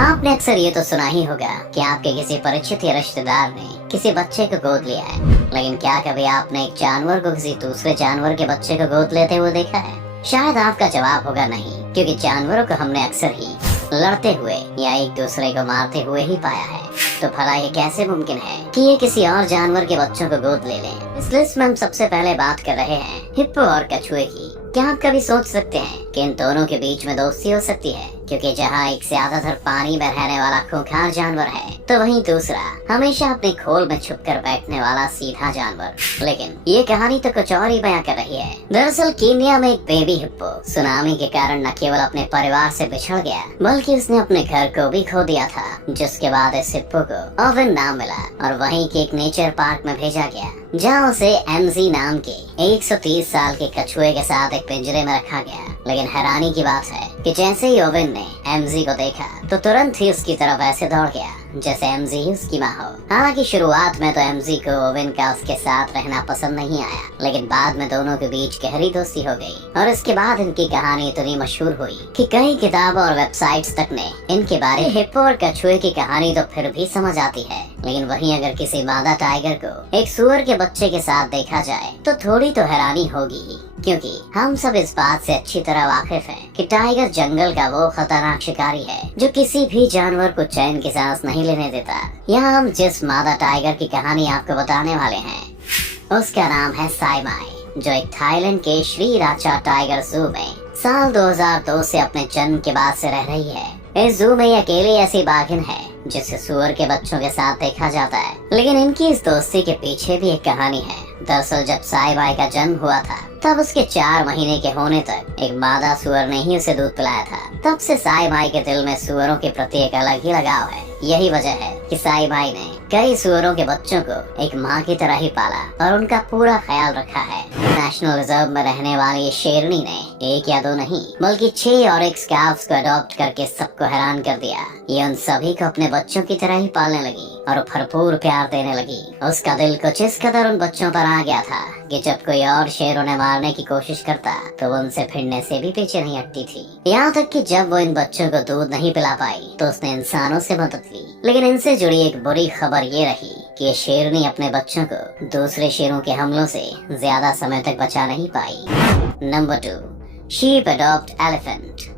आपने अक्सर ये तो सुना ही होगा कि आपके किसी परिचित या रिश्तेदार ने किसी बच्चे को गोद लिया है, लेकिन क्या कभी आपने एक जानवर को किसी दूसरे जानवर के बच्चे को गोद लेते हुए देखा है? शायद आपका जवाब होगा नहीं, क्योंकि जानवरों को हमने अक्सर ही लड़ते हुए या एक दूसरे को मारते हुए ही पाया है। तो भला ये कैसे मुमकिन है कि ये किसी और जानवर के बच्चों को गोद ले लें? इस लिस्ट में हम सबसे पहले बात कर रहे हैं हिप्पो और कछुए की। क्या आप कभी सोच सकते हैं कि इन दोनों के बीच में दोस्ती हो सकती है? क्योंकि जहाँ एक ज्यादातर पानी में रहने वाला खूंखार जानवर है, तो वहीं दूसरा हमेशा अपने खोल में छुपकर बैठने वाला सीधा जानवर। लेकिन ये कहानी तो कुछ और ही बयां कर रही है। दरअसल कीनिया में एक बेबी हिप्पो सुनामी के कारण न केवल अपने परिवार से बिछड़ गया, बल्कि उसने अपने घर को भी खो दिया था, जिसके बाद इस हिप्पो को ओवेन नाम मिला और वहीं के एक नेचर पार्क में भेजा गया, जहाँ उसे एमजी नाम के 130 साल के कछुए के साथ एक पिंजरे में रखा गया। लेकिन हैरानी की बात है कि जैसे ही ओवेन ने एमजी को देखा तो तुरंत ही उसकी तरफ ऐसे दौड़ गया जैसे एमजी ही उसकी माँ हो। हालांकि शुरुआत में तो एमजी को ओवेन का उसके साथ रहना पसंद नहीं आया, लेकिन बाद में दोनों के बीच गहरी दोस्ती हो गई और इसके बाद इनकी कहानी इतनी मशहूर हुई कि कई किताबों और वेबसाइट्स तक ने इनके बारे में। हिप्पो और कछुए की कहानी तो फिर भी समझ आती है, लेकिन वहीं अगर किसी मादा टाइगर को एक सुअर के बच्चे के साथ देखा जाए तो थोड़ी तो हैरानी होगी ही, क्योंकि हम सब इस बात से अच्छी तरह वाकिफ हैं कि टाइगर जंगल का वो खतरनाक शिकारी है जो किसी भी जानवर को चैन की सांस नहीं लेने देता। यहाँ हम जिस मादा टाइगर की कहानी आपको बताने वाले हैं उसका नाम है साइमाई, जो एक थाईलैंड के श्री राचा टाइगर जू में साल 2002 से अपने जन्म के बाद से रह रही है। इस जू में अकेली ऐसी बाघिन है जिसे सुअर के बच्चों के साथ देखा जाता है, लेकिन इनकी इस दोस्ती के पीछे भी एक कहानी है। दरअसल जब साइबाई का जन्म हुआ था तब उसके 4 महीने के होने तक एक मादा सुअर ने ही उसे दूध पिलाया था। तब से साइबाई के दिल में सुअरों के प्रति एक अलग ही लगाव है। यही वजह है कि साइबाई ने कई सुअरों के बच्चों को एक माँ की तरह ही पाला और उनका पूरा ख्याल रखा है। नेशनल रिजर्व में रहने वाली ये शेरनी ने 1 या 2 नहीं बल्कि 6 और एक स्कार्फ्स को अडॉप्ट करके सबको हैरान कर दिया। ये उन सभी को अपने बच्चों की तरह ही पालने लगी और भरपूर प्यार देने लगी। उसका दिल कुछ इस कदर उन बच्चों पर आ गया था कि जब कोई और शेर उन्हें मारने की कोशिश करता तो वो उनसे भिड़ने से भी पीछे नहीं हटती थी। यहाँ तक कि जब वो इन बच्चों को दूध नहीं पिला पाई तो उसने इंसानों से मदद ली। लेकिन इनसे जुड़ी एक बुरी खबर ये रही कि ये शेरनी अपने बच्चों को दूसरे शेरों के हमलों से ज्यादा समय तक बचा नहीं पाई। Number 2, sheep adopt elephant.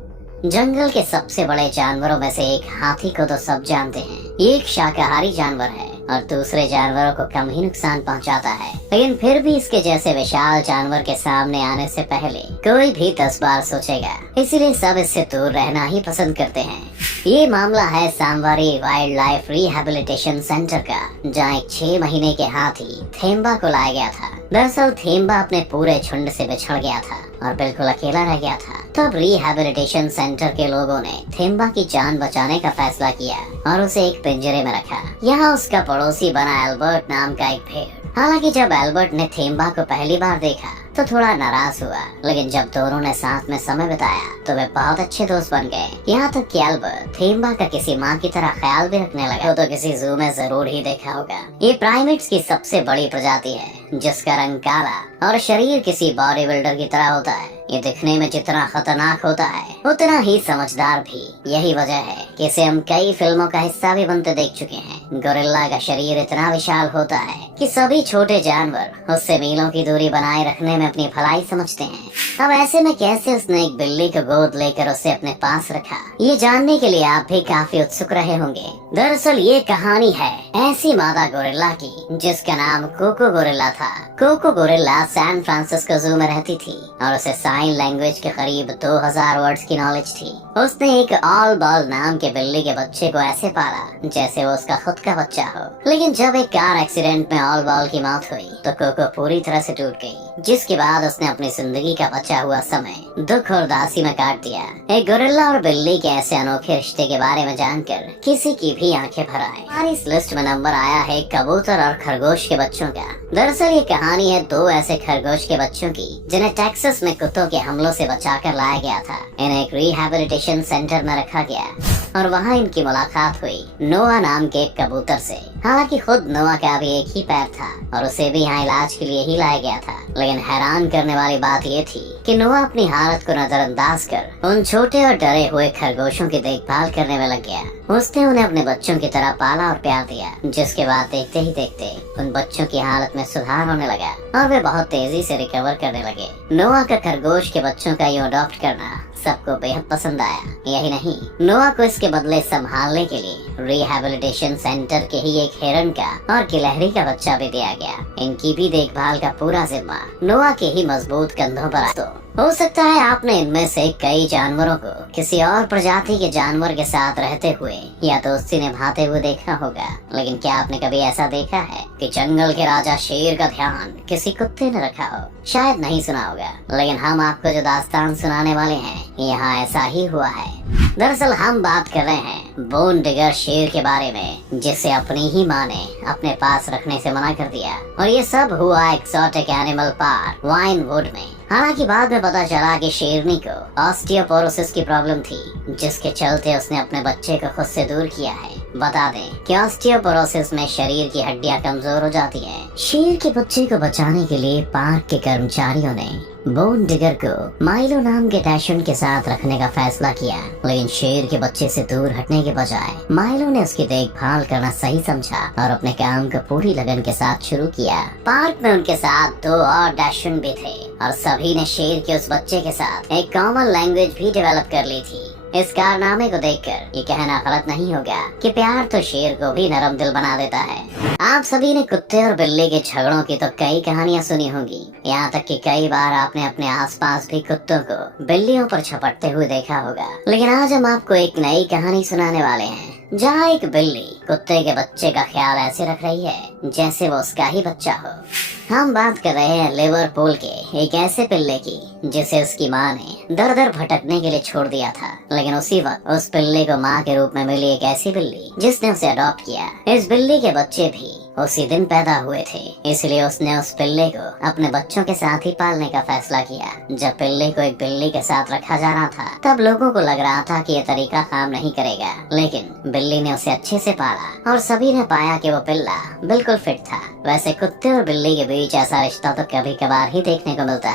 जंगल के सबसे बड़े जानवरों में से एक हाथी को तो सब जानते हैं। ये एक शाकाहारी जानवर है और दूसरे जानवरों को कम ही नुकसान पहुंचाता है, लेकिन फिर भी इसके जैसे विशाल जानवर के सामने आने से पहले कोई भी 10 बार सोचेगा, इसीलिए सब इससे दूर रहना ही पसंद करते हैं। ये मामला है सांवारी वाइल्ड लाइफ रिहैबिलिटेशन सेंटर का, जहाँ एक 6 महीने के हाथी थेम्बा को लाया गया था। दरअसल थेम्बा अपने पूरे झुंड से बिछड़ गया था और बिल्कुल अकेला रह गया था। तब रिहैबिलिटेशन सेंटर के लोगों ने थेम्बा की जान बचाने का फैसला किया और उसे एक पिंजरे में रखा। यहाँ उसका पड़ोसी बना एल्बर्ट नाम का एक भेड़। हालांकि जब एल्बर्ट ने थेम्बा को पहली बार देखा तो थोड़ा नाराज हुआ, लेकिन जब दोनों ने साथ में समय बिताया तो वे बहुत अच्छे दोस्त बन गए। यहाँ तक कि एल्बर्ट थेम्बा का किसी माँ की तरह ख्याल भी रखने लगा। तो किसी जू में जरूर ही देखा होगा। ये प्राइमेट्स की सबसे बड़ी प्रजाति है जिसका रंग काला और शरीर किसी बॉडी बिल्डर की तरह होता है। ये दिखने में जितना खतरनाक होता है उतना ही समझदार भी। यही वजह है कि इसे हम कई फिल्मों का हिस्सा भी बनते देख चुके हैं। गोरिल्ला का शरीर इतना विशाल होता है कि सभी छोटे जानवर उससे मीलों की दूरी बनाए रखने में अपनी भलाई समझते हैं। अब ऐसे में कैसे उसने एक बिल्ली को गोद लेकर उसे अपने पास रखा, ये जानने के लिए आप भी काफी उत्सुक रहे होंगे। दरअसल ये कहानी है ऐसी मादा गोरिल्ला की जिसका नाम कोको गोरिल्ला था। कोको गोरिल्ला सैन फ्रांसिस्को जू में रहती थी और उसे साइन लैंग्वेज के करीब 2000 वर्ड्स की नॉलेज थी। उसने एक ऑल बॉल नाम के बिल्ली के बच्चे को ऐसे पाला जैसे वो उसका खुद का बच्चा हो। लेकिन जब एक कार एक्सीडेंट में ऑल बॉल की मौत हुई तो कोको पूरी तरह से टूट गई, जिसके बाद उसने अपनी जिंदगी का बचा हुआ समय दुख और उदासी में काट दिया। एक गोरिल्ला और बिल्ली के ऐसे अनोखे रिश्ते के बारे में जानकर किसी की भी आंखें भर आए। हमारी इस लिस्ट में नंबर आया है कबूतर और खरगोश के बच्चों का। दरअसल ये कहानी है 2 ऐसे खरगोश के बच्चों की जिन्हें टेक्सास में कुत्तों के हमलों से बचाकर लाया गया था। इन्हें एक रिहैबिलिटेशन सेंटर में रखा गया और वहाँ इनकी मुलाकात हुई नोआ नाम के एक कबूतर से। हालांकि खुद नोआ का भी एक ही पैर था और उसे भी यहाँ इलाज के लिए ही लाया गया था। लेकिन हैरान करने वाली बात ये थी कि नोआ अपनी हालत को नजरअंदाज कर उन छोटे और डरे हुए खरगोशों की देखभाल करने में लग गया। उसने उन्हें अपने बच्चों की तरह पाला और प्यार दिया, जिसके बाद देखते ही देखते उन बच्चों की हालत में सुधार होने लगा और वे बहुत तेजी से रिकवर करने लगे। नोआ का खरगोश के बच्चों का यूं अडॉप्ट करना सबको बेहद पसंद आया। यही नहीं, नोआ को इसके बदले संभालने के लिए रिहैबिलिटेशन सेंटर के ही एक हिरन का और गिलहरी का बच्चा भी दिया गया। इनकी भी देखभाल का पूरा जिम्मा नोआ के ही मजबूत कंधों पर आया। तो हो सकता है आपने इनमें से कई जानवरों को किसी और प्रजाति के जानवर के साथ रहते हुए या दोस्ती निभाते हुए देखा होगा, लेकिन क्या आपने कभी ऐसा देखा है कि जंगल के राजा शेर का ध्यान किसी कुत्ते ने रखा हो? शायद नहीं सुना होगा, लेकिन हम आपको जो दास्तान सुनाने वाले हैं यहाँ ऐसा ही हुआ है। दरअसल हम बात कर रहे हैं बोन डिगर शेर के बारे में, जिसे अपनी ही माँ ने अपने पास रखने से मना कर दिया, और ये सब हुआ एक्सोटिक एनिमल पार्क वाइनवुड में। हालांकि बाद में पता चला कि शेरनी को ऑस्टियोपोरोसिस की प्रॉब्लम थी, जिसके चलते उसने अपने बच्चे को खुद से दूर किया है। बता दें कि ऑस्टियोपोरोसिस में शरीर की हड्डियां कमजोर हो जाती हैं। शेर के बच्चे को बचाने के लिए पार्क के कर्मचारियों ने बोन डिगर को माइलो नाम के डैशन के साथ रखने का फैसला किया, लेकिन शेर के बच्चे से दूर हटने के बजाय माइलो ने उसकी देखभाल करना सही समझा और अपने काम को पूरी लगन के साथ शुरू किया। पार्क में उनके साथ 2 और डैशन भी थे और सभी ने शेर के उस बच्चे के साथ एक कॉमन लैंग्वेज भी डेवलप कर ली थी। इस कारनामे को देखकर ये कहना गलत नहीं होगा कि प्यार तो शेर को भी नरम दिल बना देता है। आप सभी ने कुत्ते और बिल्ली के झगड़ों की तो कई कहानियां सुनी होंगी, यहाँ तक कि कई बार आपने अपने आसपास भी कुत्तों को बिल्लियों पर झपटते हुए देखा होगा। लेकिन आज हम आपको एक नई कहानी सुनाने वाले हैं, जहाँ एक बिल्ली कुत्ते के बच्चे का ख्याल ऐसे रख रही है जैसे वो उसका ही बच्चा हो। हम बात कर रहे हैं लिवरपूल के एक ऐसे पिल्ले की जिसे उसकी माँ ने दर दर भटकने के लिए छोड़ दिया था, लेकिन उसी वक्त उस पिल्ले को माँ के रूप में मिली एक ऐसी बिल्ली जिसने उसे अडॉप्ट किया। इस बिल्ली के बच्चे भी उसी दिन पैदा हुए थे, इसलिए उसने उस पिल्ले को अपने बच्चों के साथ ही पालने का फैसला किया। जब पिल्ले को एक बिल्ली के साथ रखा जा रहा था, तब लोगों को लग रहा था कि यह तरीका काम नहीं करेगा, लेकिन बिल्ली ने उसे अच्छे से पाला और सभी ने पाया कि वो पिल्ला बिल्कुल फिट था। वैसे कुत्ते और बिल्ली के बीच ऐसा रिश्ता तो कभी कभार ही देखने को मिलता है।